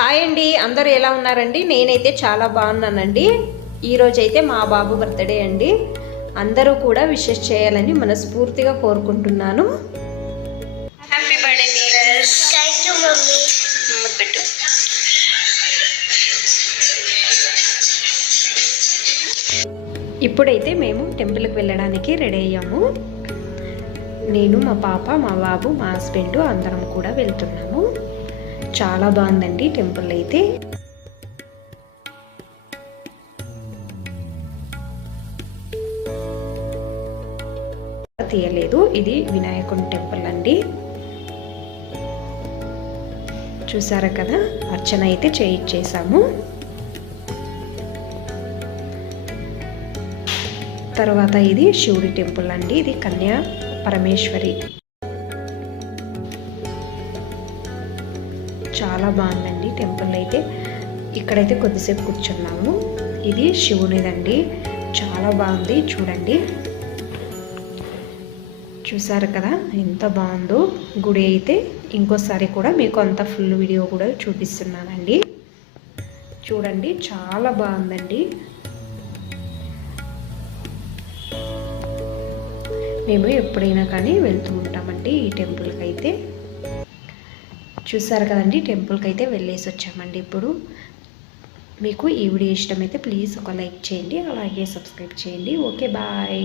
Hi అండి అందరూ ఎలా ఉన్నారండి? నేనైతే చాలా బాగున్నానండి. ఈరోజైతే మా బాబు బర్త్డే అండి. అందరూ కూడా విషెస్ చేయాలని మనస్ఫూర్తిగా కోరుకుంటున్నాను. హ్యాపీ బర్త్డే పెట్టు. ఇప్పుడైతే మేము టెంపుల్కి వెళ్ళడానికి రెడీ అయ్యాము. నేను మా పాప మా బాబు మా హస్బెండ్ అందరం కూడా వెళ్తున్నాము. చాలా బాగుందండి టెంపుల్ అయితే. తీయలేదు ఇది వినాయకుని టెంపుల్ అండి. చూసారా కదా అర్చన అయితే చేయించేసాము తర్వాత ఇది శివుడి టెంపుల్ అండి ఇది కన్యా పరమేశ్వరి చాలా బాగుందండి టెంపుల్ అయితే. ఇక్కడైతే కొద్దిసేపు కూర్చున్నాము. ఇది శివునిదండి. చాలా బాగుంది. చూడండి. చూసారు కదా? ఎంత బాగుందో గుడి అయితే. ఇంకోసారి కూడా మీకు అంత ఫుల్ వీడియో కూడా చూపిస్తున్నానండి. చూడండి. చాలా బాగుందండి. మేము ఎప్పుడైనా కానీ వెళ్తూ ఉంటామండి ఈ టెంపుల్కి అయితే చూసారు కదండి టెంపుల్కి అయితే వెళ్ళేసి వచ్చామండి ఇప్పుడు. మీకు ఈ వీడియో ఇష్టమైతే ప్లీజ్ ఒక లైక్ చేయండి అలాగే సబ్స్క్రైబ్ చేయండి. Okay bye.